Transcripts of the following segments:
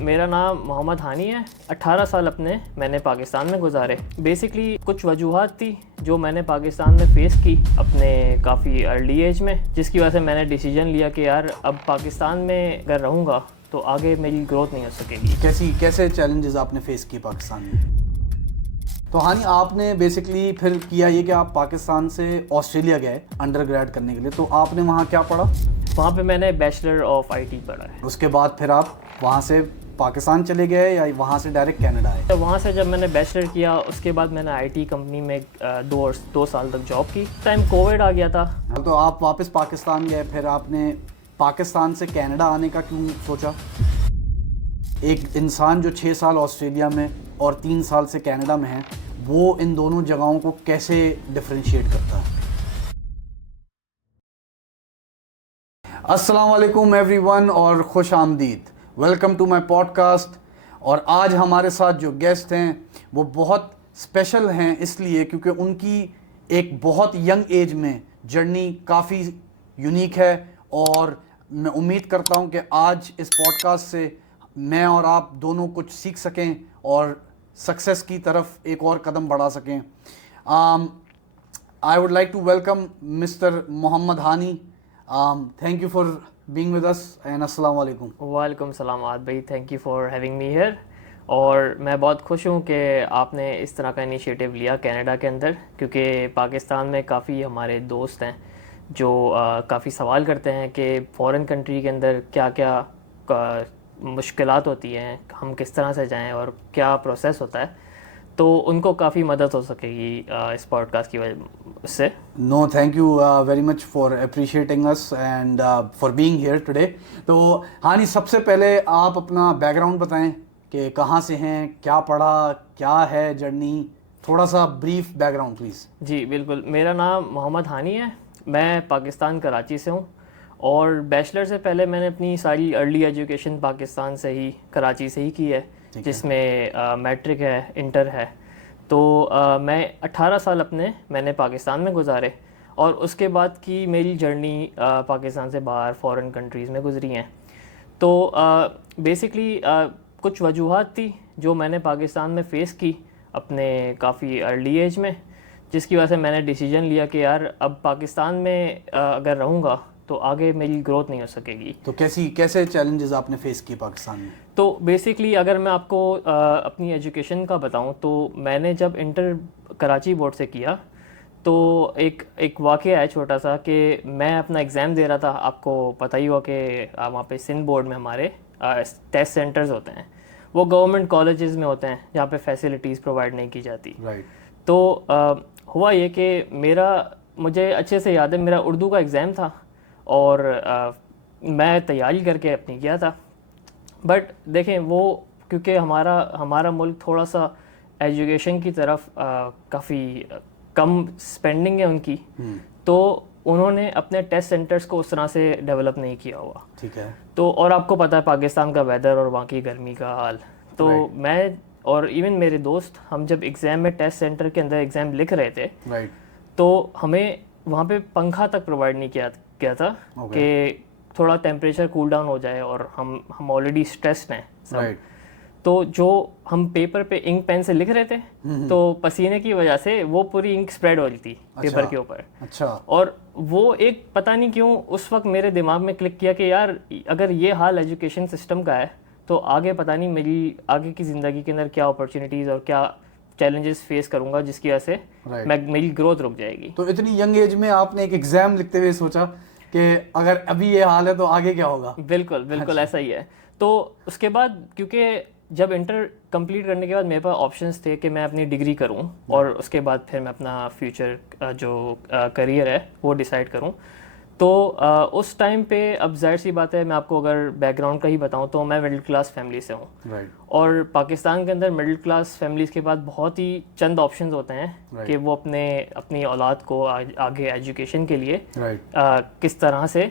मेरा नाम मोहम्मद हानी है। 18 साल मैंने पाकिस्तान में गुजारे। बेसिकली कुछ वजूहात थी जो मैंने पाकिस्तान में फ़ेस की अपने काफ़ी अर्ली एज में, जिसकी वजह से मैंने डिसीजन लिया कि यार अब पाकिस्तान में अगर रहूँगा तो आगे मेरी ग्रोथ नहीं हो सकेगी। कैसे चैलेंजेस आपने फेस किए पाकिस्तान में? तो हानी, आपने बेसिकली फिर किया ये कि आप पाकिस्तान से ऑस्ट्रेलिया गए अंडर ग्रेड करने के लिए, तो आपने वहाँ क्या पढ़ा? वहाँ पे मैंने बैचलर ऑफ IT पढ़ा है। उसके बाद फिर आप वहाँ से पाकिस्तान चले गए या वहाँ से डायरेक्ट कनाडा आए? तो वहाँ से जब मैंने बैचलर किया उसके बाद मैंने IT कंपनी में 2 साल तक जॉब की। टाइम कोविड आ गया था। तो आप वापस पाकिस्तान गए, फिर आपने पाकिस्तान से कनाडा आने का क्यों सोचा? एक इंसान जो 6 साल ऑस्ट्रेलिया में और 3 साल से कनाडा में है, वो इन दोनों जगहों को कैसे डिफरेंशिएट करता है? अस्सलाम वालेकुम एवरीवन और खुश आमदीद। Welcome to my podcast. और आज हमारे साथ जो गेस्ट हैं वो बहुत स्पेशल हैं, इसलिए क्योंकि उनकी एक बहुत यंग एज में जर्नी काफ़ी यूनिक है। और मैं उम्मीद करता हूं कि आज इस पॉडकास्ट से मैं और आप दोनों कुछ सीख सकें और सक्सेस की तरफ एक और कदम बढ़ा सकें। I would like to welcome Mr. Mohammad Hani. Thank you for being with us and अस्सलाम वालेकुम। वालेकुम सलाम आद भाई, thank you for having me here. और मैं बहुत खुश हूँ कि आपने इस तरह का इनिशिएटिव लिया कनाडा के अंदर, क्योंकि पाकिस्तान में काफ़ी हमारे दोस्त हैं जो काफ़ी सवाल करते हैं कि फ़ॉरेन कंट्री के अंदर क्या क्या मुश्किलात होती हैं, हम किस तरह से जाएं और क्या प्रोसेस होता है, तो उनको काफ़ी मदद हो सकेगी इस पॉडकास्ट की वजह से। No, thank you very much for appreciating us and for being here today. तो हानी, सबसे पहले आप अपना बैकग्राउंड बताएं कि कहाँ से हैं, क्या पढ़ा, क्या है जर्नी, थोड़ा सा ब्रीफ बैकग्राउंड प्लीज़। जी बिल्कुल, मेरा नाम मोहम्मद हानी है। मैं पाकिस्तान कराची से हूँ और बैचलर से पहले मैंने अपनी सारी अर्ली एजुकेशन पाकिस्तान से ही, कराची से ही की है, जिसमें मैट्रिक है, इंटर है। तो मैं 18 साल मैंने पाकिस्तान में गुजारे और उसके बाद की मेरी जर्नी पाकिस्तान से बाहर फ़ॉरेन कंट्रीज़ में गुजरी हैं। तो बेसिकली कुछ वजूहात थी जो मैंने पाकिस्तान में फ़ेस की अपने काफ़ी अर्ली एज में, जिसकी वजह से मैंने डिसीजन लिया कि यार अब पाकिस्तान में अगर रहूँगा तो आगे मेरी ग्रोथ नहीं हो सकेगी। तो कैसे चैलेंजेस आपने फेस किए पाकिस्तान में? तो बेसिकली अगर मैं आपको अपनी एजुकेशन का बताऊं, तो मैंने जब इंटर कराची बोर्ड से किया तो एक वाक़या है छोटा सा कि मैं अपना एग्ज़ाम दे रहा था। आपको पता ही होगा कि वहाँ पे सिंध बोर्ड में हमारे टेस्ट सेंटर्स होते हैं, वो गवर्नमेंट कॉलेजेस में होते हैं जहाँ पे फैसिलिटीज़ प्रोवाइड नहीं की जाती। राइट। तो हुआ ये कि मुझे अच्छे से याद है, मेरा उर्दू का एग्ज़ाम था और मैं तैयारी करके अपनी किया था। बट देखें, वो क्योंकि हमारा मुल्क थोड़ा सा एजुकेशन की तरफ काफ़ी कम स्पेंडिंग है उनकी, तो उन्होंने अपने टेस्ट सेंटर्स को उस तरह से डेवलप नहीं किया हुआ। ठीक है। तो और आपको पता है पाकिस्तान का वेदर और वहाँ की गर्मी का हाल। तो मैं और इवन मेरे दोस्त, हम जब एग्ज़ाम में टेस्ट सेंटर के अंदर एग्ज़ाम लिख रहे थे, तो हमें वहाँ पे पंखा तक प्रोवाइड नहीं किया था कि थोड़ा टेम्परेचर कूल डाउन हो जाए, और हम ऑलरेडी स्ट्रेस्ड हैं सब। तो जो हम पेपर पे इंक पेन से लिख रहे थे, तो पसीने की वजह से वो पूरी इंक स्प्रेड हो रही थी पेपर के ऊपर। अच्छा। और वो एक पता नहीं क्यों उस वक्त मेरे दिमाग में क्लिक किया कि यार अगर ये हाल एजुकेशन सिस्टम का है तो आगे पता नहीं मेरी आगे की ज़िंदगी के अंदर क्या अपॉर्चुनिटीज़ और क्या चैलेंजेस फेस करूंगा, जिसकी वजह से मेरी ग्रोथ रुक जाएगी। तो इतनी यंग एज में आपने एक एग्जाम लिखते हुए सोचा कि अगर अभी ये हाल है तो आगे क्या होगा? बिल्कुल बिल्कुल, ऐसा ही है। तो उसके बाद क्योंकि जब इंटर कंप्लीट करने के बाद मेरे पास ऑप्शंस थे कि मैं अपनी डिग्री करूं और उसके बाद फिर मैं अपना फ्यूचर जो करियर है वो डिसाइड करूं। तो उस टाइम पे अब जाहिर सी बात है, मैं आपको अगर बैकग्राउंड का ही बताऊं तो मैं मिडिल क्लास फैमिली से हूं। और पाकिस्तान के अंदर मिडिल क्लास फैमिलीज़ के पास बहुत ही चंद ऑप्शंस होते हैं कि वो अपनी औलाद को आगे एजुकेशन के लिए किस तरह से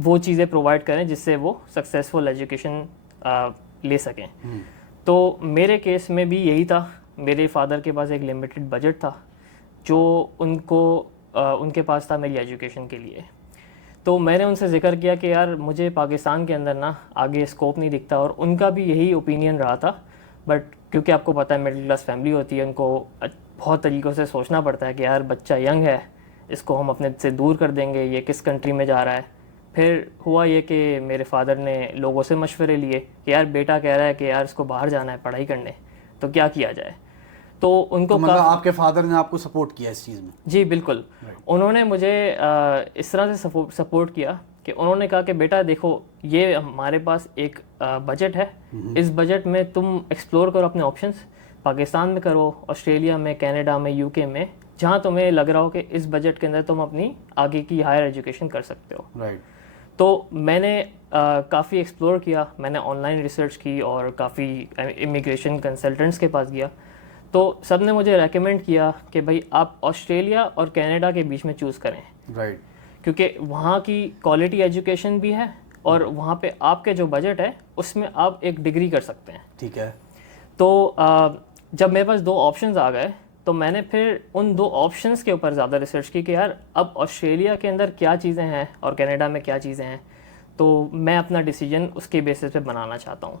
वो चीज़ें प्रोवाइड करें जिससे वो सक्सेसफुल एजुकेशन ले सकें। तो मेरे केस में भी यही था। मेरे फादर के पास एक लिमिटेड बजट था जो उनके पास था मेरी एजुकेशन के लिए। तो मैंने उनसे जिक्र किया कि यार मुझे पाकिस्तान के अंदर ना आगे स्कोप नहीं दिखता, और उनका भी यही ओपिनियन रहा था। बट क्योंकि आपको पता है मिडिल क्लास फैमिली होती है, उनको बहुत तरीक़ों से सोचना पड़ता है कि यार बच्चा यंग है, इसको हम अपने से दूर कर देंगे, ये किस कंट्री में जा रहा है। फिर हुआ ये कि मेरे फादर ने लोगों से मशवरे लिए कि यार बेटा कह रहा है कि यार इसको बाहर जाना है पढ़ाई करने, तो क्या किया जाए। तो उनको तो मतलब आपके फादर ने आपको सपोर्ट किया इस चीज़ में? जी बिल्कुल। उन्होंने मुझे इस तरह से सपोर्ट किया कि उन्होंने कहा कि बेटा देखो, ये हमारे पास एक बजट है, इस बजट में तुम एक्सप्लोर करो अपने ऑप्शंस, पाकिस्तान में करो, ऑस्ट्रेलिया में, कनाडा में, यूके में, जहाँ तुम्हें लग रहा हो कि इस बजट के अंदर तुम अपनी आगे की हायर एजुकेशन कर सकते हो। राइट। तो मैंने काफ़ी एक्सप्लोर किया, मैंने ऑनलाइन रिसर्च की और काफ़ी इमिग्रेशन कंसल्टेंट्स के पास गया। तो सब ने मुझे रेकमेंड किया कि भाई आप ऑस्ट्रेलिया और कनाडा के बीच में चूज़ करें। राइट। क्योंकि वहाँ की क्वालिटी एजुकेशन भी है और वहाँ पे आपके जो बजट है उसमें आप एक डिग्री कर सकते हैं। ठीक है। तो जब मेरे पास 2 ऑप्शंस आ गए तो मैंने फिर उन 2 ऑप्शंस के ऊपर ज़्यादा रिसर्च की कि यार अब ऑस्ट्रेलिया के अंदर क्या चीज़ें हैं और कनाडा में क्या चीज़ें हैं, तो मैं अपना डिसीजन उसके बेसिस पे बनाना चाहता हूँ।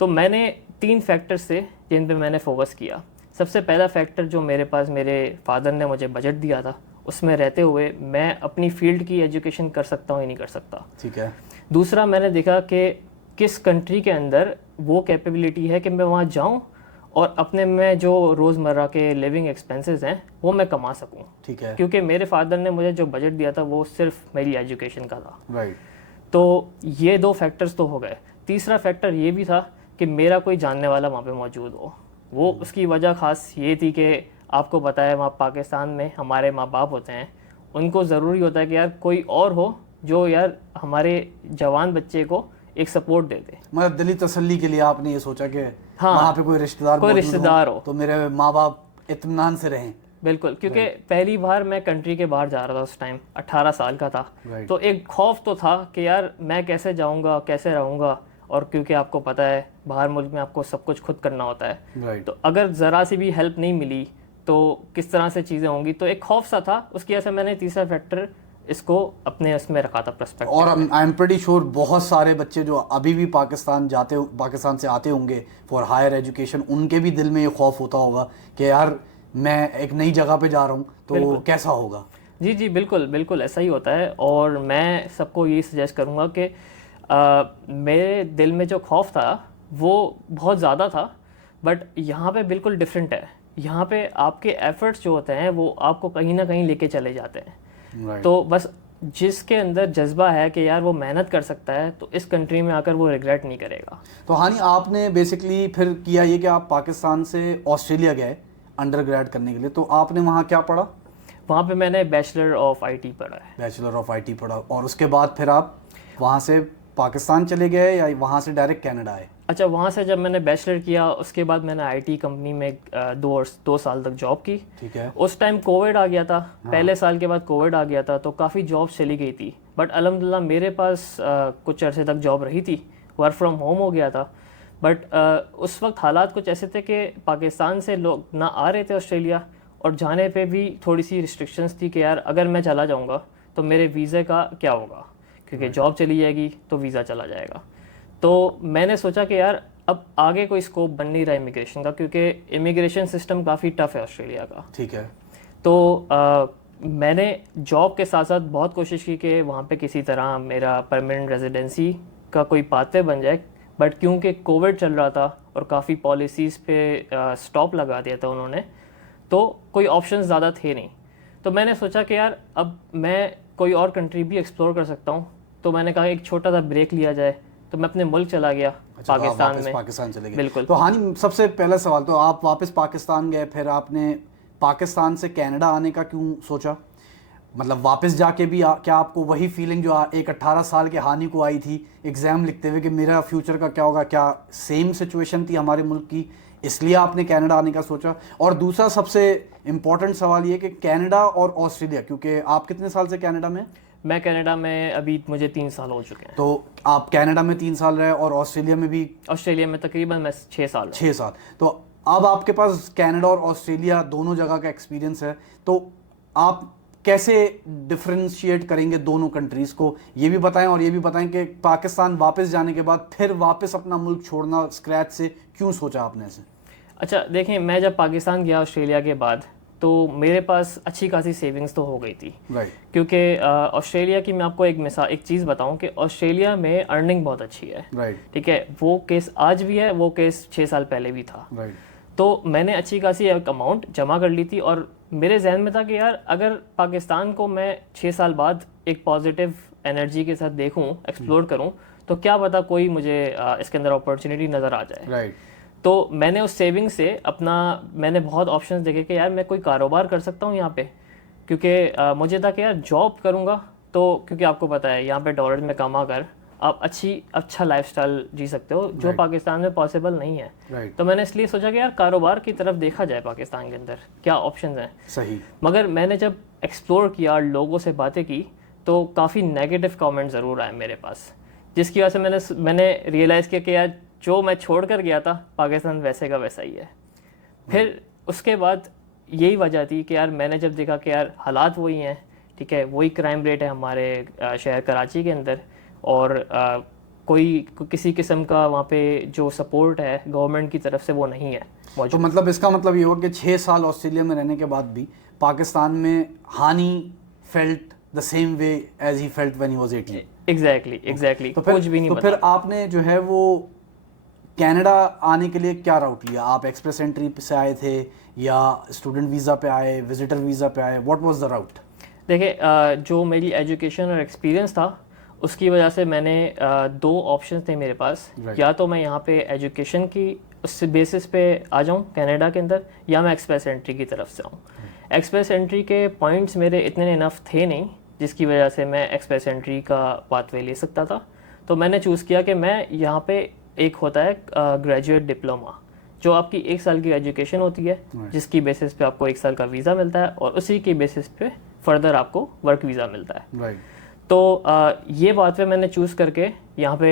तो मैंने 3 फैक्टर्स थे जिन पे मैंने फोकस किया। सबसे पहला फैक्टर, जो मेरे पास मेरे फादर ने मुझे बजट दिया था, उसमें रहते हुए मैं अपनी फील्ड की एजुकेशन कर सकता हूँ या नहीं कर सकता। ठीक है। दूसरा, मैंने देखा कि किस कंट्री के अंदर वो कैपेबिलिटी है कि मैं वहाँ जाऊँ और अपने में जो रोज़मर्रा के लिविंग एक्सपेंसेस हैं वो मैं कमा सकूं। ठीक है। क्योंकि मेरे फादर ने मुझे जो बजट दिया था वो सिर्फ मेरी एजुकेशन का था। राइट। तो ये 2 फैक्टर्स तो हो गए। तीसरा फैक्टर ये भी था कि मेरा कोई जानने वाला वहाँ पे मौजूद हो। वो उसकी वजह ख़ास ये थी कि आपको पता है वहाँ पाकिस्तान में हमारे माँ बाप होते हैं, उनको ज़रूरी होता है कि यार कोई और हो जो यार हमारे जवान बच्चे को एक सपोर्ट दे दे। मतलब दिली तसल्ली के लिए आपने ये सोचा कि हाँ, वहाँ पे कोई रिश्तेदार हो तो मेरे माँ बाप इत्मीनान से रहें। बिल्कुल, क्योंकि पहली बार मैं कंट्री के बाहर जा रहा था, उस टाइम 18 साल का था। तो एक खौफ तो था कि यार मैं कैसे जाऊंगा, कैसे रहूंगा, और क्योंकि आपको पता है बाहर मुल्क में आपको सब कुछ खुद करना होता है। तो अगर ज़रा सी भी हेल्प नहीं मिली तो किस तरह से चीज़ें होंगी, तो एक खौफ सा था। उसकी वजह से मैंने तीसरा फैक्टर इसको अपने उसमें रखा था पर्सपेक्टिव। और आई एम प्रीटी श्योर बहुत सारे बच्चे जो अभी भी पाकिस्तान से आते होंगे फॉर हायर एजुकेशन, उनके भी दिल में ये खौफ होता होगा कि यार मैं एक नई जगह पे जा रहा हूँ तो कैसा होगा। जी जी बिल्कुल बिल्कुल ऐसा ही होता है। और मैं सबको ये सजेस्ट करूँगा कि मेरे दिल में जो खौफ था वो बहुत ज़्यादा था, बट यहाँ पे बिल्कुल डिफरेंट है। यहाँ पे आपके एफर्ट्स जो होते हैं वो आपको कहीं ना कहीं लेके चले जाते हैं। तो बस जिसके अंदर जज्बा है कि यार वो मेहनत कर सकता है, तो इस कंट्री में आकर वो रिग्रेट नहीं करेगा। तो हानि, आपने बेसिकली फिर किया ये कि आप पाकिस्तान से ऑस्ट्रेलिया गए अंडरग्रेड करने के लिए, तो आपने वहाँ क्या पढ़ा? वहाँ पे मैंने बैचलर ऑफ आईटी पढ़ा है। बैचलर ऑफ आईटी पढ़ा, और उसके बाद फिर आप वहाँ से पाकिस्तान चले गए या वहाँ से डायरेक्ट कनाडा आए? अच्छा, वहाँ से जब मैंने बैचलर किया उसके बाद मैंने आईटी कंपनी में 2 साल तक जॉब की। ठीक है। उस टाइम कोविड आ गया था। पहले साल के बाद कोविड आ गया था, तो काफ़ी जॉब चली गई थी, बट अल्हम्दुलिल्लाह मेरे पास कुछ अरसे तक जॉब रही थी, वर्क फ्रॉम होम हो गया था। बट उस वक्त हालात कुछ ऐसे थे कि पाकिस्तान से लोग ना आ रहे थे ऑस्ट्रेलिया, और जाने पे भी थोड़ी सी रिस्ट्रिक्शंस थी कि यार अगर मैं चला जाऊँगा तो मेरे वीज़े का क्या होगा, क्योंकि जॉब चली जाएगी तो वीज़ा चला जाएगा। तो मैंने सोचा कि यार अब आगे कोई स्कोप बन नहीं रहा इमिग्रेशन का, क्योंकि इमिग्रेशन सिस्टम काफ़ी टफ है ऑस्ट्रेलिया का। ठीक है। तो मैंने जॉब के साथ साथ बहुत कोशिश की कि वहाँ पे किसी तरह मेरा परमानेंट रेजिडेंसी का कोई पाथवे बन जाए, बट क्योंकि कोविड चल रहा था और काफ़ी पॉलिसीज़ पे स्टॉप लगा दिया था उन्होंने, तो कोई ऑप्शंस ज़्यादा थे नहीं। तो मैंने सोचा कि यार अब मैं कोई और कंट्री भी एक्सप्लोर कर सकता हूँ, तो मैंने कहा एक छोटा सा ब्रेक लिया जाए, तो मैं अपने मुल्क चला गया। अच्छा, पाकिस्तान में पाकिस्तान चले गए। बिल्कुल। तो हानि, सबसे पहला सवाल, तो आप वापस पाकिस्तान गए, फिर आपने पाकिस्तान से कनाडा आने का क्यों सोचा? मतलब वापस जाके भी क्या आपको वही फीलिंग जो एक 18 साल के हानि को आई थी एग्ज़ाम लिखते हुए कि मेरा फ्यूचर का क्या होगा, क्या सेम सिचुएशन थी हमारे मुल्क की, इसलिए आपने कनाडा आने का सोचा? और दूसरा सबसे इम्पॉर्टेंट सवाल ये कि कनाडा और ऑस्ट्रेलिया, क्योंकि आप कितने साल से कनाडा में? मैं कनाडा में अभी मुझे 3 साल हो चुके हैं। तो आप कनाडा में 3 साल रहे और ऑस्ट्रेलिया में भी? ऑस्ट्रेलिया में तकरीबन मैं 6 साल। 6 साल। तो अब आपके पास कनाडा और ऑस्ट्रेलिया दोनों जगह का एक्सपीरियंस है, तो आप कैसे डिफरेंशिएट करेंगे दोनों कंट्रीज़ को, ये भी बताएं, और ये भी बताएं कि पाकिस्तान वापस जाने के बाद फिर वापस अपना मुल्क छोड़ना स्क्रैच से क्यों सोचा आपने ऐसे? अच्छा देखें, मैं जब पाकिस्तान गया ऑस्ट्रेलिया के बाद तो मेरे पास अच्छी खासी सेविंग्स तो हो गई थी, राइट। क्योंकि ऑस्ट्रेलिया की मैं आपको एक चीज़ बताऊं कि ऑस्ट्रेलिया में अर्निंग बहुत अच्छी है, राइट। ठीक है। वो केस आज भी है, वो केस 6 साल पहले भी था। राइट। तो मैंने अच्छी खासी एक अमाउंट जमा कर ली थी और मेरे जहन में था कि यार अगर पाकिस्तान को मैं 6 साल बाद एक पॉजिटिव एनर्जी के साथ देखूं, एक्सप्लोर करूं, तो क्या पता कोई मुझे इसके अंदर अपॉर्चुनिटी नज़र आ जाए। राइट। तो मैंने उस सेविंग से मैंने बहुत ऑप्शंस देखे कि यार मैं कोई कारोबार कर सकता हूँ यहाँ पे, क्योंकि मुझे था कि यार जॉब करूँगा तो, क्योंकि आपको पता है यहाँ पे डॉलर में कमा कर आप अच्छा लाइफस्टाइल जी सकते हो, जो पाकिस्तान में पॉसिबल नहीं है। तो मैंने इसलिए सोचा कि यार कारोबार की तरफ देखा जाए, पाकिस्तान के अंदर क्या ऑप्शंस हैं। सही। मगर मैंने जब एक्सप्लोर किया, लोगों से बातें की, तो काफ़ी नेगेटिव कमेंट ज़रूर आए मेरे पास, जिसकी वजह से मैंने रियलाइज़ किया कि यार जो मैं छोड़ कर गया था पाकिस्तान वैसे का वैसा ही है। फिर उसके बाद यही वजह थी कि यार मैंने जब देखा कि यार हालात वही हैं, ठीक है, वही क्राइम रेट है हमारे शहर कराची के अंदर, और किसी किस्म का वहाँ पे जो सपोर्ट है गवर्नमेंट की तरफ से वो नहीं है मौजूद। तो मतलब इसका मतलब ये हुआ कि 6 साल ऑस्ट्रेलिया में रहने के बाद भी पाकिस्तान में Hani felt the same way as he felt when he was 18। Exactly. तो कुछ भी नहीं तो फिर आपने जो है वो कनाडा आने के लिए क्या राउट लिया? आप एक्सप्रेस एंट्री से आए थे या स्टूडेंट वीज़ा पे आए, विजिटर वीज़ा पे आए, व्हाट वाज द राउट? देखिए, जो मेरी एजुकेशन और एक्सपीरियंस था उसकी वजह से मैंने 2 ऑप्शंस थे मेरे पास। या तो मैं यहाँ पे एजुकेशन की उस बेसिस पे आ जाऊँ कनाडा के अंदर, या मैं एक्सप्रेस एंट्री की तरफ से आऊँ। एक्सप्रेस एंट्री के पॉइंट्स मेरे इतने इनफ थे नहीं, जिसकी वजह से मैं एक्सप्रेस एंट्री का पाथवे ले सकता था। तो मैंने चूज़ किया कि मैं यहाँ पे, एक होता है ग्रेजुएट डिप्लोमा, जो आपकी 1 साल की एजुकेशन होती है, जिसकी बेसिस पे आपको 1 साल का वीज़ा मिलता है, और उसी की बेसिस पे फर्दर आपको वर्क वीज़ा मिलता है। तो ये बात पे मैंने चूज़ करके यहाँ पे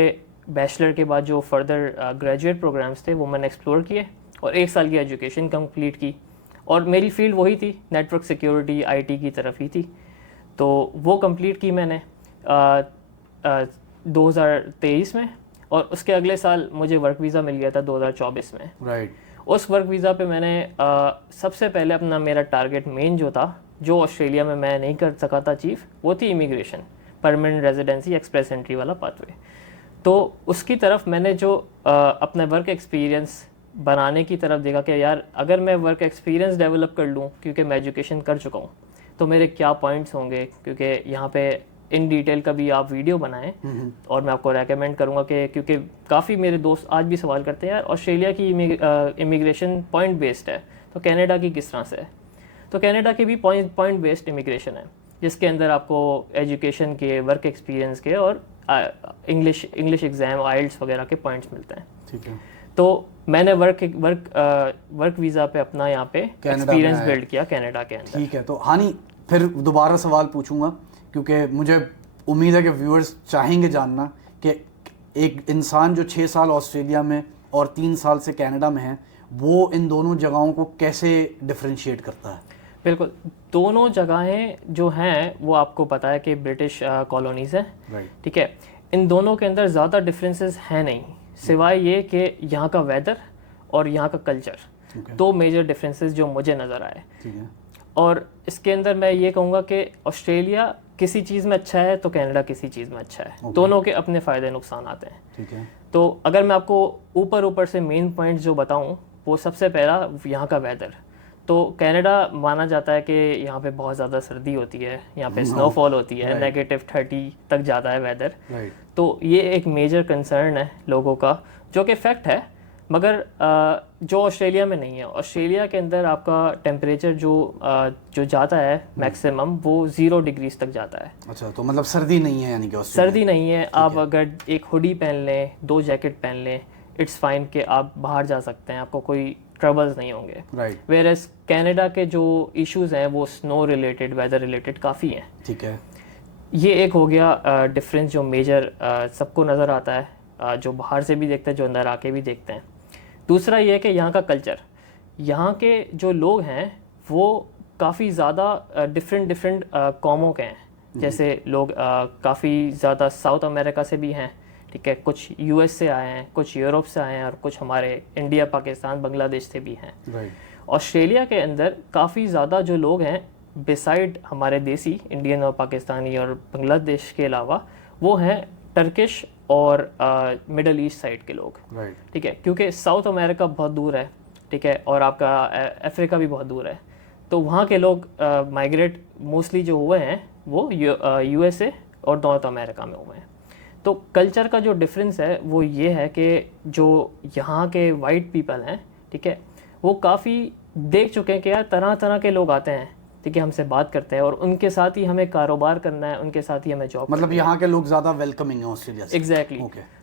बैचलर के बाद जो फर्दर ग्रेजुएट प्रोग्राम्स थे वो मैंने एक्सप्लोर किए, और 1 साल की एजुकेशन कंप्लीट की। और मेरी फील्ड वही थी, नेटवर्क सिक्योरिटी, आईटी की तरफ ही थी। तो वो कंप्लीट की मैंने 2023 में, और उसके अगले साल मुझे वर्क वीज़ा मिल गया था 2024 में। राइट। उस वर्क वीज़ा पे मैंने सबसे पहले अपना मेरा टारगेट मेन जो था, जो ऑस्ट्रेलिया में मैं नहीं कर सका था अचीव, वो थी immigration, permanent residency, express entry वाला पाथवे। तो उसकी तरफ मैंने जो अपना वर्क एक्सपीरियंस बनाने की तरफ देखा कि यार अगर मैं वर्क एक्सपीरियंस डेवलप कर लूँ, क्योंकि मैं एजुकेशन कर चुका हूँ, तो मेरे क्या पॉइंट्स होंगे। क्योंकि यहाँ पे इन डिटेल का भी आप वीडियो बनाएं, और मैं आपको रेकमेंड करूँगा कि, क्योंकि काफ़ी मेरे दोस्त आज भी सवाल करते हैं यार ऑस्ट्रेलिया की इमिग्रेशन पॉइंट बेस्ड है, तो कनाडा की किस तरह से है। तो कनाडा की भी पॉइंट बेस्ड इमिग्रेशन है, जिसके अंदर आपको एजुकेशन के, वर्क एक्सपीरियंस के और इंग्लिश एग्ज़ाम, आइल्स वगैरह के पॉइंट्स मिलते हैं। ठीक है। तो मैंने वर्क वीज़ा पे अपना यहाँ पे एक्सपीरियंस बिल्ड किया कनाडा के अंदर। ठीक है। तो हानि, फिर दोबारा सवाल पूछूंगा, क्योंकि मुझे उम्मीद है कि व्यूअर्स चाहेंगे जानना कि एक इंसान जो 6 साल ऑस्ट्रेलिया में और 3 साल से कनाडा में है, वो इन दोनों जगहों को कैसे डिफरेंशिएट करता है? बिल्कुल, दोनों जगहें जो हैं वो आपको पता है कि ब्रिटिश कॉलोनीज़ हैं, ठीक है। इन दोनों के अंदर ज़्यादा डिफरेंसेस हैं नहीं, सिवाय ये कि यहाँ का वेदर और यहाँ का कल्चर, 2 मेजर डिफरेंसेस जो मुझे नज़र आए। ठीक है। और इसके अंदर मैं ये कहूँगा कि ऑस्ट्रेलिया किसी चीज़ में अच्छा है तो कनाडा किसी चीज़ में अच्छा है। दोनों के अपने फ़ायदे नुकसान आते हैं। ठीक है। तो अगर मैं आपको ऊपर से मेन पॉइंट जो बताऊँ, वो सबसे पहला यहाँ का वेदर। तो कनाडा माना जाता है कि यहाँ पे बहुत ज़्यादा सर्दी होती है, यहाँ पे स्नोफॉल होती है, -30 तक जाता है वेदर। तो ये एक मेजर कंसर्न है लोगों का, जो कि फैक्ट है, मगर जो ऑस्ट्रेलिया में नहीं है। ऑस्ट्रेलिया के अंदर आपका टेम्परेचर जो जाता है मैक्सिमम, वो 0 डिग्रीज तक जाता है। अच्छा, तो मतलब सर्दी नहीं है, यानी कि सर्दी नहीं है। आप अगर एक हुडी पहन लें, 2 जैकेट पहन लें, इट्स फाइन कि आप बाहर जा सकते हैं, आपको कोई ट्रबल्स नहीं होंगे। वेयर एज कनाडा के जो इश्यूज हैं वो स्नो रिलेटेड, वेदर रिलेटेड काफ़ी हैं। ठीक है। ये एक हो गया डिफरेंस जो मेजर सबको नज़र आता है, जो बाहर से भी देखते हैं, जो अंदर आके भी देखते हैं। दूसरा ये है कि यहाँ का कल्चर, यहाँ के जो लोग हैं वो काफ़ी ज़्यादा डिफरेंट कौमों के हैं। जैसे लोग काफ़ी ज़्यादा साउथ अमेरिका से भी हैं, ठीक है, कुछ यूएस से आए हैं, कुछ यूरोप से आए हैं, और कुछ हमारे इंडिया, पाकिस्तान, बांग्लादेश से भी हैं। ऑस्ट्रेलिया के अंदर काफ़ी ज़्यादा जो लोग हैं बिसाइड हमारे देसी इंडियन और पाकिस्तानी और बांग्लादेश के अलावा, वो हैं टर्किश और मिडल ईस्ट साइड के लोग, ठीक है, क्योंकि साउथ अमेरिका बहुत दूर है, ठीक है, और आपका अफ्रीका भी बहुत दूर है। तो वहाँ के लोग माइग्रेट मोस्टली जो हुए हैं वो यूएसए और नॉर्थ अमेरिका में हुए हैं। तो कल्चर का जो डिफरेंस है वो ये है कि जो यहाँ के वाइट पीपल हैं, ठीक है, वो काफ़ी देख चुके हैं कि यार तरह तरह के लोग आते हैं, ठीक है, हमसे बात करते हैं, और उनके साथ ही हमें कारोबार करना है, उनके साथ ही हमें जॉब, मतलब यहाँ के लोग ज़्यादा वेलकमिंग हैं ऑस्ट्रेलिया से। एग्जैक्टली।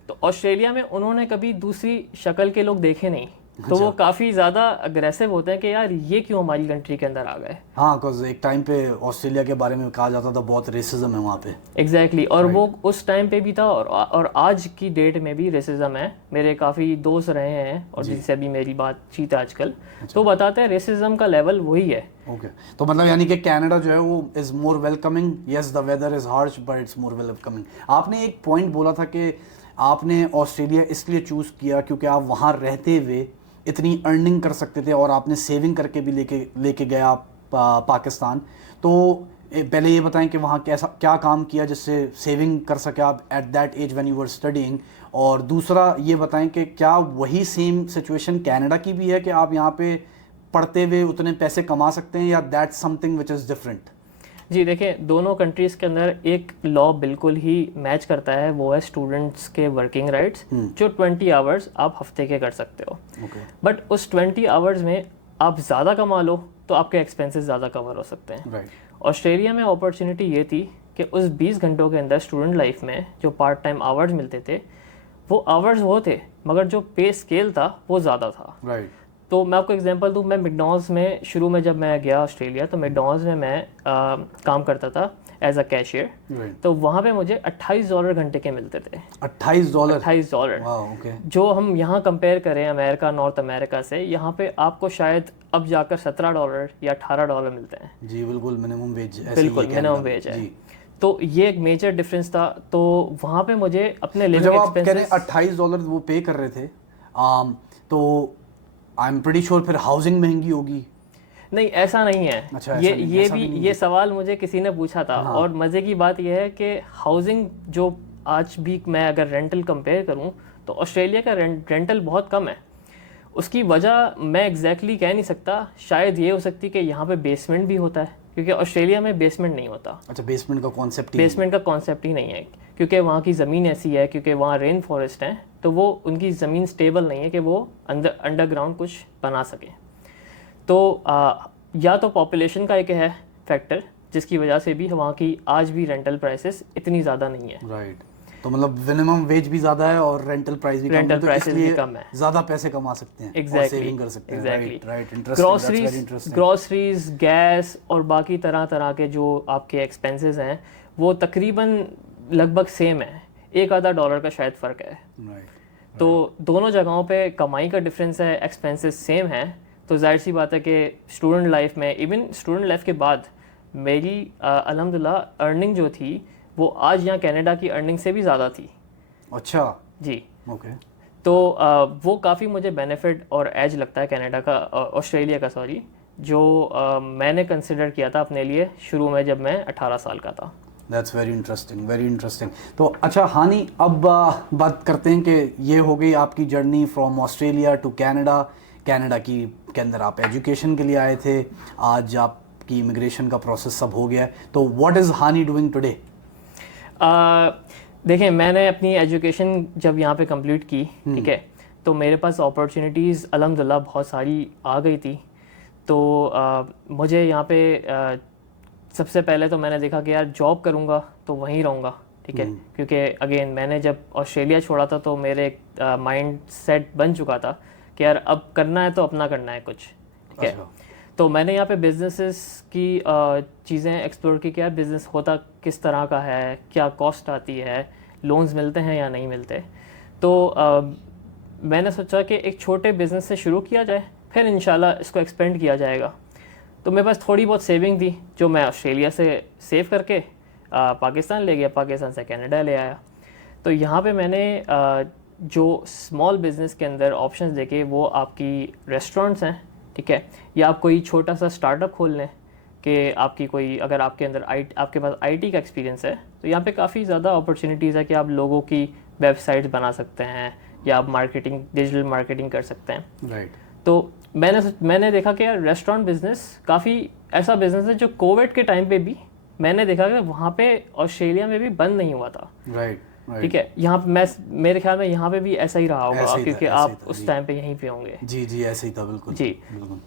तो ऑस्ट्रेलिया में उन्होंने कभी दूसरी शक्ल के लोग देखे नहीं, तो वो काफ़ी ज़्यादा अग्रेसिव होते हैं कि यार ये क्यों हमारी कंट्री के अंदर आ गए। हाँ, बिकॉज एक टाइम पे ऑस्ट्रेलिया के बारे में कहा जाता था बहुत रेसिज्म है वहाँ पे। एग्जैक्टली, और वो उस टाइम पे भी था, और आज की डेट में भी रेसिज्म है। मेरे काफ़ी दोस्त रहे हैं और जिनसे भी मेरी बातचीत है आजकल, तो बताते हैं रेसिज्म का लेवल वही है। ओके, तो मतलब यानी कि कनाडा जो है वो is more welcoming. Yes, the weather is harsh but it's more welcoming. आपने एक पॉइंट बोला था कि आपने ऑस्ट्रेलिया इसलिए चूज़ किया क्योंकि आप वहाँ रहते हुए इतनी अर्निंग कर सकते थे, और आपने सेविंग करके भी लेके गए आप पाकिस्तान। तो पहले ये बताएं कि वहाँ कैसा क्या काम किया जिससे सेविंग कर सके आप at that age when you were studying, और दूसरा ये बताएं कि क्या वही सेम सिचुएशन कनाडा की भी है कि आप यहाँ पे पढ़ते हुए उतने पैसे कमा सकते हैं, या that's something which is different? जी देखिए, दोनों कंट्रीज़ के अंदर एक लॉ बिल्कुल ही मैच करता है, वो है स्टूडेंट्स के वर्किंग राइट्स, जो 20 आवर्स आप हफ्ते के कर सकते हो। बट उस 20 आवर्स में आप ज़्यादा कमा लो तो आपके एक्सपेंसेस ज़्यादा कवर हो सकते हैं। ऑस्ट्रेलिया में अपॉर्चुनिटी ये थी कि उस 20 घंटों के अंदर स्टूडेंट लाइफ में जो पार्ट टाइम आवर्स मिलते थे, वो आवर्स वो थे, मगर जो पे स्केल था वो ज़्यादा था। तो मैं आपको एग्जांपल दूँ, मैं मैकडॉनल्ड्स में शुरू में जब मैं गया ऑस्ट्रेलिया, तो मैकडॉनल्ड्स में मैं काम करता था एज अ कैशियर। तो वहाँ पे मुझे $28 घंटे के मिलते थे। $28। जो हम यहाँ कंपेयर करें अमेरिका, नॉर्थ अमेरिका से, यहाँ पे आपको शायद अब जाकर $17 या $18 मिलते हैं। जी बिल्कुल, मिनिमम वेज। बिल्कुल मिनिमम वेज है। तो ये एक मेजर डिफरेंस था। तो वहाँ पे मुझे अपने लिविंग एक्सपेंसेस, जब आप कह रहे हैं $28 वो पे कर रहे थे, तो आई एम प्रीटी श्योर फिर हाउसिंग महंगी होगी। नहीं, ऐसा नहीं है। अच्छा, ये सवाल मुझे किसी ने पूछा था। हाँ। और मज़े की बात यह है कि हाउसिंग जो आज भी मैं अगर रेंटल कंपेयर करूं तो ऑस्ट्रेलिया का रेंटल बहुत कम है। उसकी वजह मैं एग्जैक्टली कह नहीं सकता, शायद ये हो सकती कि यहाँ पे बेसमेंट भी होता है, क्योंकि ऑस्ट्रेलिया में बेसमेंट नहीं होता। अच्छा, बेसमेंट का कॉन्सेप्ट ही नहीं है, क्योंकि वहाँ की ज़मीन ऐसी है, क्योंकि वहाँ रेन फॉरेस्ट है, तो वो उनकी ज़मीन स्टेबल नहीं है कि वो अंडरग्राउंड कुछ बना सके। तो या तो पॉपुलेशन का एक है फैक्टर, जिसकी वजह से भी वहाँ की आज भी रेंटल प्राइसेस इतनी ज़्यादा नहीं है। राइट। तो मतलब मिनिमम वेज भी ज़्यादा है और रेंटल प्राइस भी कम है, ज़्यादा पैसे कमा सकते हैं और सेविंग कर सकते हैं। राइट। ग्रोसरीज, गैस और बाकी तरह तरह के जो आपके एक्सपेंसेस हैं वो तकरीबन लगभग सेम है, एक आधा डॉलर का शायद फ़र्क है। तो दोनों जगहों पे कमाई का डिफरेंस है, एक्सपेंसेस सेम है। तो जाहिर सी बात है कि स्टूडेंट लाइफ में, इवन स्टूडेंट लाइफ के बाद मेरी अल्हम्दुलिल्लाह अर्निंग जो थी वो आज यहाँ कनाडा की अर्निंग से भी ज़्यादा थी। अच्छा जी, ओके। तो वो काफ़ी मुझे बेनिफिट और एज लगता है कनाडा का, ऑस्ट्रेलिया का सॉरी, जो मैंने कंसिडर किया था अपने लिए शुरू में जब मैं 18 साल का था। That's very interesting, very interesting. तो अच्छा हानी, अब बात करते हैं कि ये हो गई आपकी journey from Australia to Canada. Canada के अंदर आप एजुकेशन के लिए आए थे, आज आपकी इमिग्रेशन का प्रोसेस सब हो गया है, तो what is Hani doing today? देखें, मैंने अपनी एजुकेशन जब यहाँ पे कंप्लीट की, ठीक है, तो मेरे पास अपॉर्चुनिटीज़ अल्हम्दुलिल्लाह बहुत सारी आ गई थी। तो मुझे यहाँ पे सबसे पहले तो मैंने देखा कि यार जॉब करूँगा तो वहीं रहूँगा, ठीक है, क्योंकि अगेन मैंने जब ऑस्ट्रेलिया छोड़ा था तो मेरे एक माइंड सेट बन चुका था कि यार अब करना है तो अपना करना है कुछ, ठीक है। तो मैंने यहाँ पे बिजनेसेस की चीज़ें एक्सप्लोर की कि यार बिज़नेस होता किस तरह का है, क्या कॉस्ट आती है, लोन्स मिलते हैं या नहीं मिलते। तो मैंने सोचा कि एक छोटे बिज़नेस से शुरू किया जाए, फिर इंशाल्लाह इसको एक्सपेंड किया जाएगा। तो मेरे पास थोड़ी बहुत सेविंग थी जो मैं ऑस्ट्रेलिया से सेव करके पाकिस्तान ले गया, पाकिस्तान से कनाडा ले आया। तो यहाँ पे मैंने जो स्मॉल बिज़नेस के अंदर ऑप्शंस देखे वो आपकी रेस्टोरेंट्स हैं, ठीक है, या आप कोई छोटा सा स्टार्टअप खोल लें कि आपकी कोई, अगर आपके अंदर आपके पास आईटी का एक्सपीरियंस है तो यहाँ पे काफ़ी ज़्यादा अपॉर्चुनिटीज़ है कि आप लोगों की वेबसाइट्स बना सकते हैं या आप मार्केटिंग, डिजिटल मार्केटिंग कर सकते हैं। राइट। तो मैंने देखा कि यार रेस्टोरेंट बिज़नेस काफ़ी ऐसा बिज़नेस है जो कोविड के टाइम पे भी मैंने देखा कि वहाँ पे ऑस्ट्रेलिया में भी बंद नहीं हुआ था। राइट। ठीक है, यहाँ पे मेरे ख्याल में यहाँ पे भी ऐसा ही रहा होगा क्योंकि आप उस टाइम पे यहीं पे होंगे। जी ऐसे ही था, बिल्कुल जी।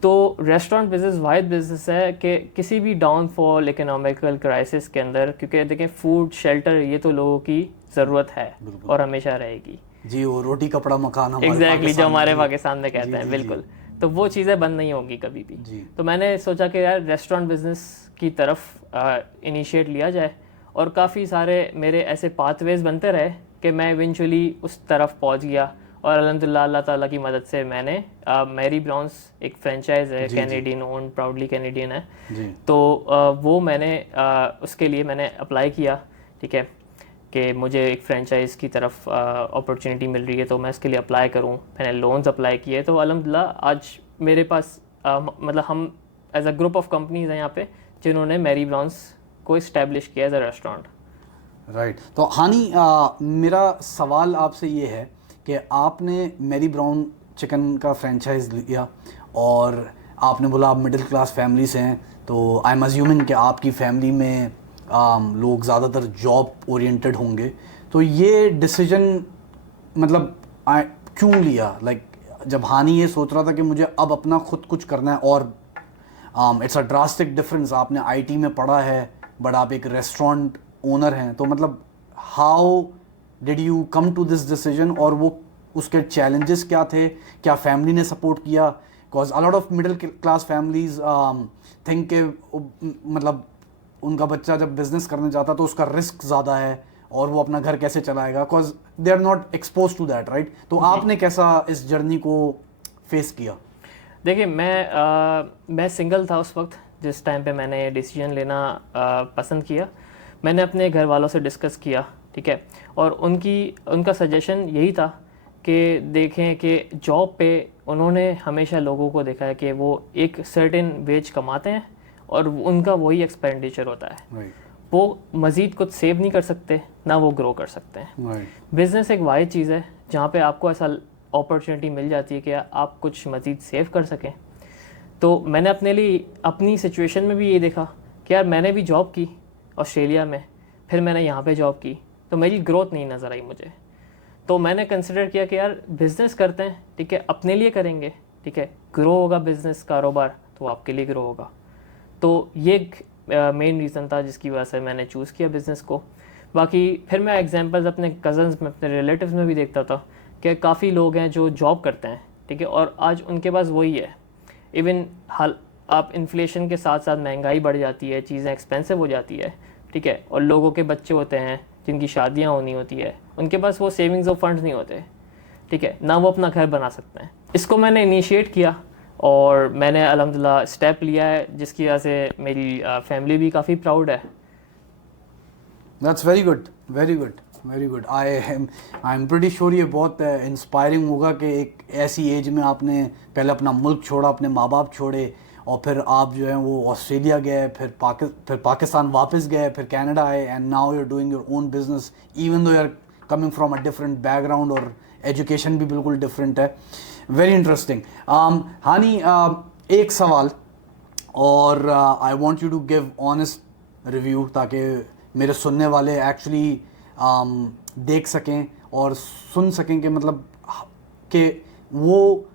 तो रेस्टोरेंट बिजनेस वाइड बिजनेस है कि किसी भी डाउनफॉल इकोनॉमिकल क्राइसिस के अंदर, क्योंकि देखें फूड शेल्टर ये तो लोगों की ज़रूरत है और हमेशा रहेगी जी, वो रोटी कपड़ा मकान एग्जैक्टली जो हमारे पाकिस्तान में कहते हैं, बिल्कुल। तो वो चीज़ें बंद नहीं होगी कभी भी। तो मैंने सोचा कि यार रेस्टोरेंट बिजनेस की तरफ इनिशिएट लिया जाए और काफ़ी सारे मेरे ऐसे पाथवेज बनते रहे कि मैं इवेंचुअली उस तरफ पहुंच गया। और अल्हम्दुलिल्लाह अल्लाह ताला की मदद से मैंने मैरी ब्राउन्स एक फ्रेंचाइज है, कैनेडियन ओन, प्राउडली कैनेडियन है जी। तो वो मैंने उसके लिए मैंने अप्लाई किया, ठीक है, कि मुझे एक फ्रेंचाइज़ की तरफ अपॉर्चुनिटी मिल रही है तो मैं इसके लिए अप्लाई करूं। मैंने लोन्स अप्लाई किए तो अल्हम्दुलिल्लाह आज मेरे पास मतलब हम as a group of companies हैं यहाँ पे जिन्होंने मैरी ब्राउन्स को इस्टेब्लिश किया एज अ रेस्टोरेंट। राइट। तो हानी, मेरा सवाल आपसे ये है कि आपने मैरी ब्राउन चिकन का फ्रेंचाइज लिया और आपने बोला आप मिडिल क्लास फैमिली से हैं, तो आई एम अज्यूमिंग कि आपकी फैमिली में लोग ज़्यादातर जॉब ओरिएंटेड होंगे। तो ये डिसीजन मतलब क्यों लिया? जब हानी ये सोच रहा था कि मुझे अब अपना खुद कुछ करना है और इट्स अ ड्रास्टिक डिफरेंस, आपने आईटी में पढ़ा है बट आप एक रेस्टोरेंट ओनर हैं, तो मतलब how did you come to this decision और वो उसके चैलेंजेस क्या थे? क्या फैमिली ने सपोर्ट किया? Because a lot of middle class families think के मतलब उनका बच्चा जब बिजनेस करने जाता तो उसका रिस्क ज़्यादा है और वो अपना घर कैसे चलाएगा, because they are not expose to that, right? तो आपने कैसा इस जर्नी को फेस किया? देखिए मैं सिंगल था उस वक्त जिस टाइम पे मैंने डिसीजन लेना पसंद किया। मैंने अपने घर वालों से डिस्कस किया, ठीक है, और उनका सजेशन यही था कि देखें कि जॉब पे उन्होंने हमेशा लोगों को देखा है कि वो एक सर्टेन वेज कमाते हैं और उनका वही एक्सपेंडिचर होता है, वो मज़ीद कुछ सेव नहीं कर सकते ना वो ग्रो कर सकते हैं। बिज़नेस एक वाहिद चीज़ है जहाँ पे आपको ऐसा अपॉर्चुनिटी मिल जाती है कि आप कुछ मज़ीद सेव कर सकें। तो मैंने अपने लिए अपनी सिचुएशन में भी ये देखा कि यार मैंने भी जॉब की ऑस्ट्रेलिया में, फिर मैंने यहाँ पे जॉब की तो मेरी ग्रोथ नहीं नज़र आई मुझे। तो मैंने कंसिडर किया कि यार बिज़नेस करते हैं, ठीक है, अपने लिए करेंगे, ठीक है, ग्रो होगा बिज़नेस कारोबार तो आपके लिए ग्रो होगा। तो ये एक मेन रीज़न था जिसकी वजह से मैंने चूज़ किया बिज़नेस को। बाकी फिर मैं एग्जांपल्स अपने कज़न्स में, अपने रिलेटिव्स में भी देखता था कि काफ़ी लोग हैं जो जॉब करते हैं, ठीक है, और आज उनके पास वही है। इवन हाल आप इन्फ्लेशन के साथ साथ महंगाई बढ़ जाती है, चीज़ें एक्सपेंसिव हो जाती है, ठीक है, और लोगों के बच्चे होते हैं जिनकी शादियाँ होनी होती है, उनके पास वो सेविंग्स और फंड्स नहीं होते, ठीक है, ना वो अपना घर बना सकते हैं। इसको मैंने इनिशिएट किया और मैंने अल्हम्दुलिल्लाह स्टेप लिया है जिसकी वजह से मेरी फैमिली भी काफ़ी प्राउड है। That's very good, very good, very good. I am pretty sure ये बहुत इंस्पायरिंग होगा कि एक ऐसी एज में आपने पहले अपना मुल्क छोड़ा, अपने माँ बाप छोड़े और फिर आप जो है वो ऑस्ट्रेलिया गए, फिर पाकिस्तान वापस गए, फिर कनाडा आए and now you are doing your own business even though you are coming from a different background और एजुकेशन भी बिल्कुल डिफरेंट है। Very interesting. हानी, एक सवाल और I want you to give honest review ताकि मेरे सुनने वाले एक्चुअली देख सकें और सुन सकें कि मतलब कि वो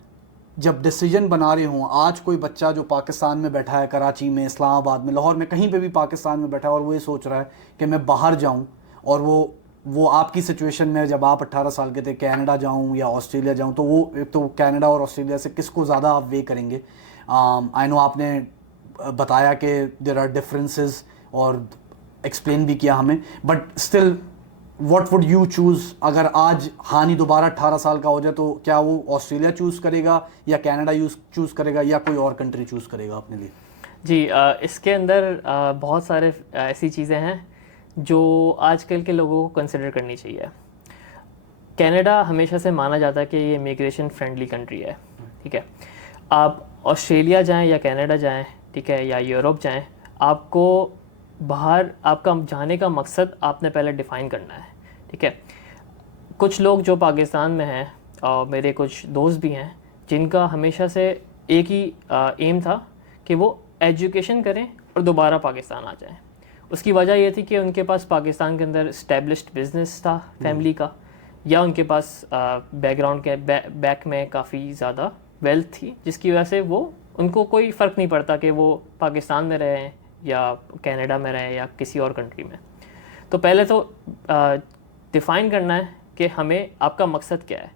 जब डिसीजन बना रहे हों। आज कोई बच्चा जो पाकिस्तान में बैठा है, कराची में, इस्लामाबाद में, लाहौर में, कहीं पे भी पाकिस्तान में बैठा है और वो ये सोच रहा है कि मैं बाहर जाऊं और वो आपकी सिचुएशन में जब आप 18 साल के थे, कनाडा जाऊं या ऑस्ट्रेलिया जाऊं, तो वो तो कनाडा और ऑस्ट्रेलिया से किसको ज़्यादा आप वे करेंगे? आई नो आपने बताया कि देयर आर डिफरेंसेस और एक्सप्लेन भी किया हमें, but still what would you choose? अगर आज हानी दोबारा 18 साल का हो जाए तो क्या वो ऑस्ट्रेलिया चूज़ करेगा या कनाडा चूज़ करेगा या कोई और कंट्री चूज़ करेगा अपने लिए? जी, इसके अंदर बहुत सारे ऐसी चीज़ें हैं जो आजकल के लोगों को कंसिडर करनी चाहिए। कनाडा हमेशा से माना जाता है कि ये इमिग्रेशन फ्रेंडली कंट्री है, ठीक है। आप ऑस्ट्रेलिया जाएं या कनाडा जाएं, ठीक है, या यूरोप जाएं, आपको बाहर आपका जाने का मकसद आपने पहले डिफ़ाइन करना है, ठीक है। कुछ लोग जो पाकिस्तान में हैं और मेरे कुछ दोस्त भी हैं जिनका हमेशा से एक ही एम था कि वो एजुकेशन करें और दोबारा पाकिस्तान आ जाएं। उसकी वजह ये थी कि उनके पास पाकिस्तान के अंदर इस्टेब्लिश्ड बिजनेस था फैमिली का, या उनके पास बैकग्राउंड के बैक में काफ़ी ज़्यादा वेल्थ थी, जिसकी वजह से वो उनको कोई फ़र्क नहीं पड़ता कि वो पाकिस्तान में रहें या कनाडा में रहें या किसी और कंट्री में। तो पहले तो डिफ़ाइन करना है कि हमें आपका मकसद क्या है।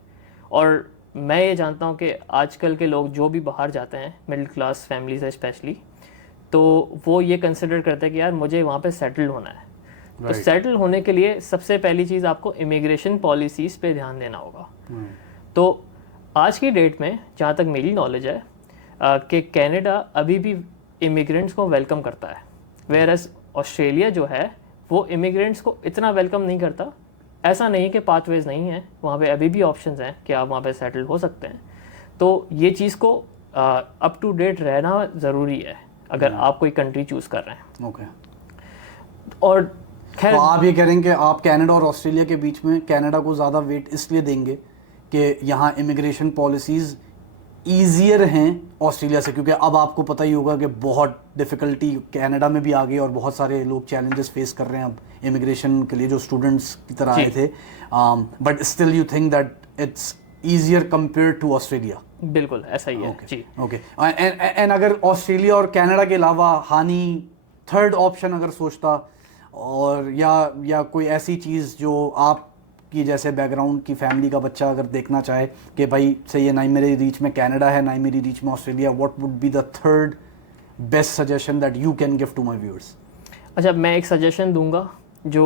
और मैं ये जानता हूँ कि आजकल के लोग जो भी बाहर जाते हैं, मिडिल क्लास फैमिली से स्पेशली, तो वो ये कंसिडर करते हैं कि यार मुझे वहाँ पे सेटल होना है। तो सेटल होने के लिए सबसे पहली चीज़ आपको इमिग्रेशन पॉलिसीज़ पे ध्यान देना होगा। तो आज की डेट में जहाँ तक मेरी नॉलेज है कि कनाडा अभी भी इमिग्रेंट्स को वेलकम करता है, वेयरएज़ ऑस्ट्रेलिया जो है वो इमिग्रेंट्स को इतना वेलकम नहीं करता। ऐसा नहीं कि पाथवेज नहीं है, वहाँ पे अभी भी ऑप्शंस हैं कि आप वहाँ पे सेटल हो सकते हैं। तो ये चीज़ को अप टू डेट रहना ज़रूरी है अगर आप कोई कंट्री चूज़ कर रहे हैं। ओके। और खैर, तो आप ये कह रहे हैं कि आप कनाडा और ऑस्ट्रेलिया के बीच में कनाडा को ज़्यादा वेट इसलिए देंगे कि यहाँ इमिग्रेशन पॉलिसीज़ ईजियर हैं ऑस्ट्रेलिया से, क्योंकि अब आपको पता ही होगा कि बहुत डिफ़िकल्टी कनाडा में भी आ गई और बहुत सारे लोग चैलेंजेस फेस कर रहे हैं अब इमिग्रेशन के लिए जो स्टूडेंट्स की तरह आए थे। But still you think that it's easier compare to Australia? बिल्कुल ऐसा ही है। जी, ओके। एंड अगर ऑस्ट्रेलिया और कनाडा के अलावा हानि थर्ड ऑप्शन अगर सोचता, और या कोई ऐसी चीज़ जो आप कि जैसे बैकग्राउंड की फैमिली का बच्चा अगर देखना चाहे कि भाई सही है, ना ही मेरे रीच में कनाडा है ना ही मेरी रीच में Australia, what would be the third best suggestion that you can give to my viewers? अच्छा, मैं एक सजेशन दूंगा जो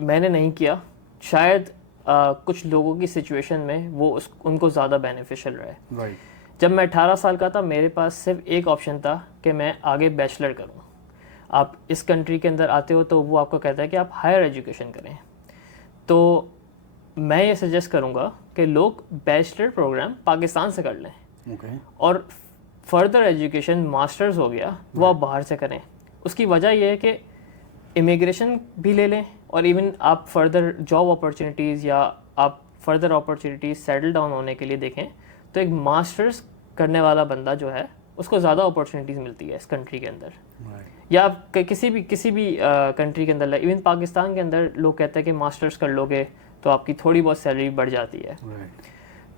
मैंने नहीं किया, शायद कुछ लोगों की सिचुएशन में वो उनको ज़्यादा बेनिफिशियल रहे। राइट। जब मैं 18 साल का था मेरे पास सिर्फ एक ऑप्शन था कि मैं आगे बैचलर करूं। आप इस कंट्री के अंदर आते हो तो वो आपको कहता है कि आप हायर एजुकेशन करें। तो मैं ये सजेस्ट करूंगा कि लोग बैचलर प्रोग्राम पाकिस्तान से कर लें। ओके। और फर्दर एजुकेशन मास्टर्स हो गया वो आप बाहर से करें। उसकी वजह यह है कि इमिग्रेशन भी ले लें और इवन आप फर्दर जॉब अपॉर्चुनिटीज़ या आप फर्दर अपॉर्चुनिटीज़ सेटल डाउन होने के लिए देखें तो एक मास्टर्स करने वाला बंदा जो है उसको ज़्यादा अपॉर्चुनिटीज़ मिलती है इस कंट्री के अंदर। या आप किसी भी कंट्री के अंदर, इवन पाकिस्तान के अंदर लोग कहते हैं कि मास्टर्स कर लोगे तो आपकी थोड़ी बहुत सैलरी बढ़ जाती है।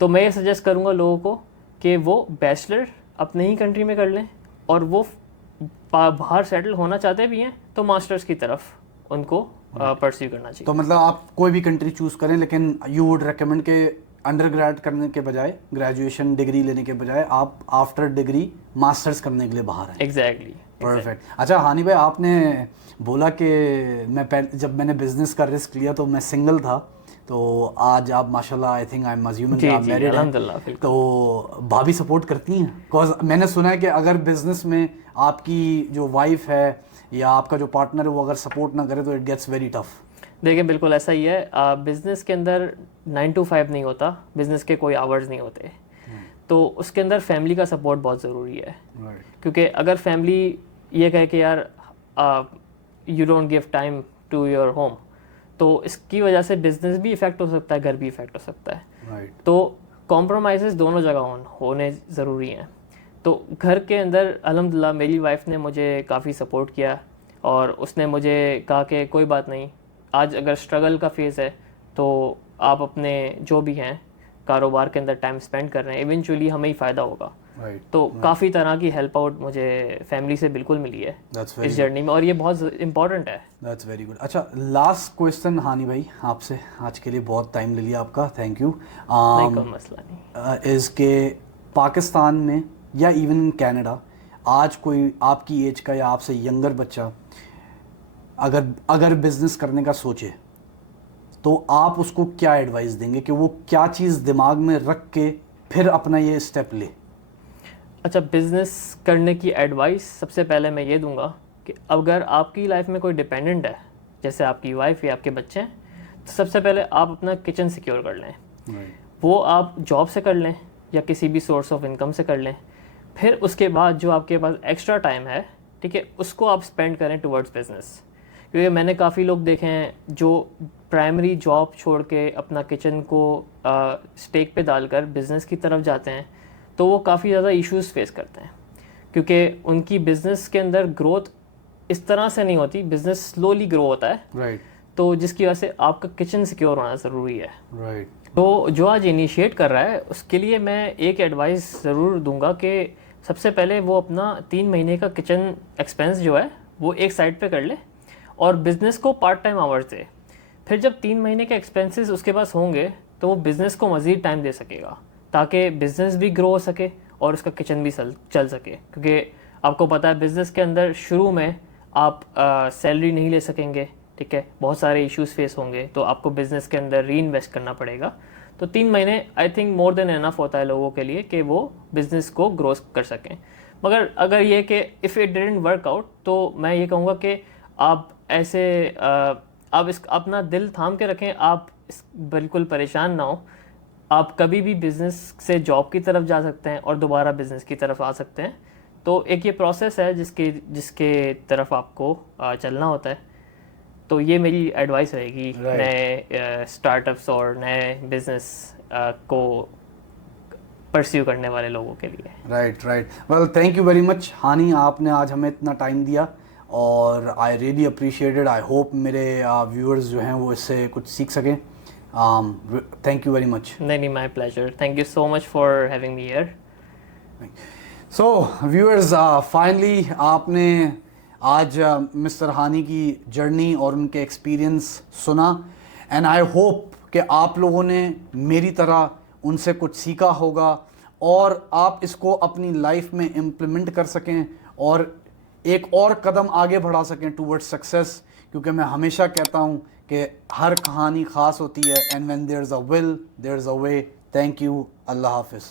तो मैं ये सजेस्ट करूँगा लोगों को कि वो बैचलर अपने ही कंट्री में कर लें, और वो बाहर सेटल होना चाहते भी हैं तो मास्टर्स की तरफ उनको परस्यू करना चाहिए। तो मतलब आप कोई भी कंट्री चूज़ करें, लेकिन यू वुड रेकमेंड के अंडर ग्रेड करने के बजाय, ग्रेजुएशन डिग्री लेने के बजाय आप आफ्टर डिग्री मास्टर्स करने के लिए बाहर हैं। एग्जैक्टली। परफेक्ट। अच्छा हानि भाई, आपने बोला कि जब मैंने बिजनेस का रिस्क लिया तो मैं सिंगल था, तो आज आप माशाल्लाह I think I am assuming आप मैरिड हैं, तो भाभी सपोर्ट करती हैं? बिकॉज मैंने सुना है कि अगर बिजनेस में आपकी जो वाइफ है या आपका जो पार्टनर है वो अगर सपोर्ट ना करे तो इट गेट्स वेरी टफ। देखिए बिल्कुल ऐसा ही है। बिज़नेस के अंदर 9 to 5 नहीं होता, बिज़नेस के कोई आवर्स नहीं होते, तो उसके अंदर फैमिली का सपोर्ट बहुत ज़रूरी है। क्योंकि अगर फैमिली ये कहे कि यार you don't give time to your home, तो इसकी वजह से बिज़नेस भी इफ़ेक्ट हो सकता है, घर भी इफ़ेक्ट हो सकता है। तो कॉम्प्रोमाइज़ दोनों जगह होने ज़रूरी हैं। तो घर के अंदर अल्हम्दुलिल्लाह मेरी वाइफ ने मुझे काफ़ी सपोर्ट किया और उसने मुझे कहा कि कोई बात नहीं, आज अगर स्ट्रगल का फेज़ है तो आप अपने जो भी हैं कारोबार के अंदर टाइम स्पेंड कर रहे हैं, इवेंचुअली हमें ही फ़ायदा होगा। तो काफ़ी तरह की हेल्प आउट मुझे फैमिली से बिल्कुल मिली है इस जर्नी में, और ये बहुत इम्पॉर्टेंट है। That's very good. अच्छा लास्ट क्वेश्चन हानि भाई आपसे, आज के लिए बहुत टाइम ले लिया आपका, थैंक यू। कोई मसला नहीं। इज़ के पाकिस्तान में या इवन कनाडा आज कोई आपकी एज का या आपसे यंगर बच्चा अगर बिजनेस करने का सोचे तो आप उसको क्या एडवाइस देंगे कि वो क्या चीज़ दिमाग में रख के फिर अपना ये स्टेप ले? अच्छा, बिज़नेस करने की एडवाइस सबसे पहले मैं ये दूंगा कि अगर आपकी लाइफ में कोई डिपेंडेंट है, जैसे आपकी वाइफ या आपके बच्चे हैं, तो सबसे पहले आप अपना किचन सिक्योर कर लें। वो आप जॉब से कर लें या किसी भी सोर्स ऑफ इनकम से कर लें। फिर उसके बाद जो आपके पास एक्स्ट्रा टाइम है, ठीक है, उसको आप स्पेंड करें टुवर्ड्स बिजनेस। क्योंकि मैंने काफ़ी लोग देखे हैं जो प्राइमरी जॉब छोड़ के अपना किचन को स्टेक पे डालकर बिज़नेस की तरफ जाते हैं, तो वो काफ़ी ज़्यादा इश्यूज़ फेस करते हैं, क्योंकि उनकी बिज़नेस के अंदर ग्रोथ इस तरह से नहीं होती, बिज़नेस स्लोली ग्रो होता है। राइट। तो जिसकी वजह से आपका किचन सिक्योर होना ज़रूरी है। राइट। तो जो आज इनिशिएट कर रहा है उसके लिए मैं एक एडवाइस ज़रूर दूंगा कि सबसे पहले वो अपना 3 महीने का किचन एक्सपेंस जो है वो एक साइड पे कर ले और बिज़नेस को पार्ट टाइम आवर्स दे। फिर जब 3 महीने के एक्सपेंसेस उसके पास होंगे तो वो बिज़नेस को मज़ीद टाइम दे सकेगा, ताकि बिज़नेस भी ग्रो हो सके और उसका किचन भी चल सके। क्योंकि आपको पता है बिज़नेस के अंदर शुरू में आप सैलरी नहीं ले सकेंगे, ठीक है, बहुत सारे इश्यूज़ फेस होंगे, तो आपको बिज़नेस के अंदर री इन्वेस्ट करना पड़ेगा। तो 3 महीने I think more than enough होता है लोगों के लिए कि वो बिज़नेस को ग्रो कर सकें। मगर अगर ये कि if it didn't work out, तो मैं ये कहूँगा कि आप ऐसे आप इस अपना दिल थाम के रखें, आप बिल्कुल परेशान ना हो। आप कभी भी बिज़नेस से जॉब की तरफ जा सकते हैं और दोबारा बिज़नेस की तरफ आ सकते हैं। तो एक ये प्रोसेस है जिसके तरफ आपको चलना होता है। तो ये मेरी एडवाइस रहेगी नए स्टार्टअप्स और नए बिजनेस को परस्यू करने वाले लोगों के लिए। Right. Well, thank you very much Hani, आपने आज हमें इतना टाइम दिया और I really appreciated. I hope मेरे व्यूअर्स जो हैं वो इससे कुछ सीख सकें। Thank you very much. नहीं, my pleasure. Thank you so much for having me here. So viewers, finally आपने आज मिस्टर हानी की जर्नी और उनके एक्सपीरियंस सुना, एंड आई होप कि आप लोगों ने मेरी तरह उनसे कुछ सीखा होगा और आप इसको अपनी लाइफ में इम्प्लीमेंट कर सकें और एक और कदम आगे बढ़ा सकें टूवर्ड्स सक्सेस। क्योंकि मैं हमेशा कहता हूं कि हर कहानी ख़ास होती है, and when there is a will there is a way. Thank you. अल्लाह हाफिज़।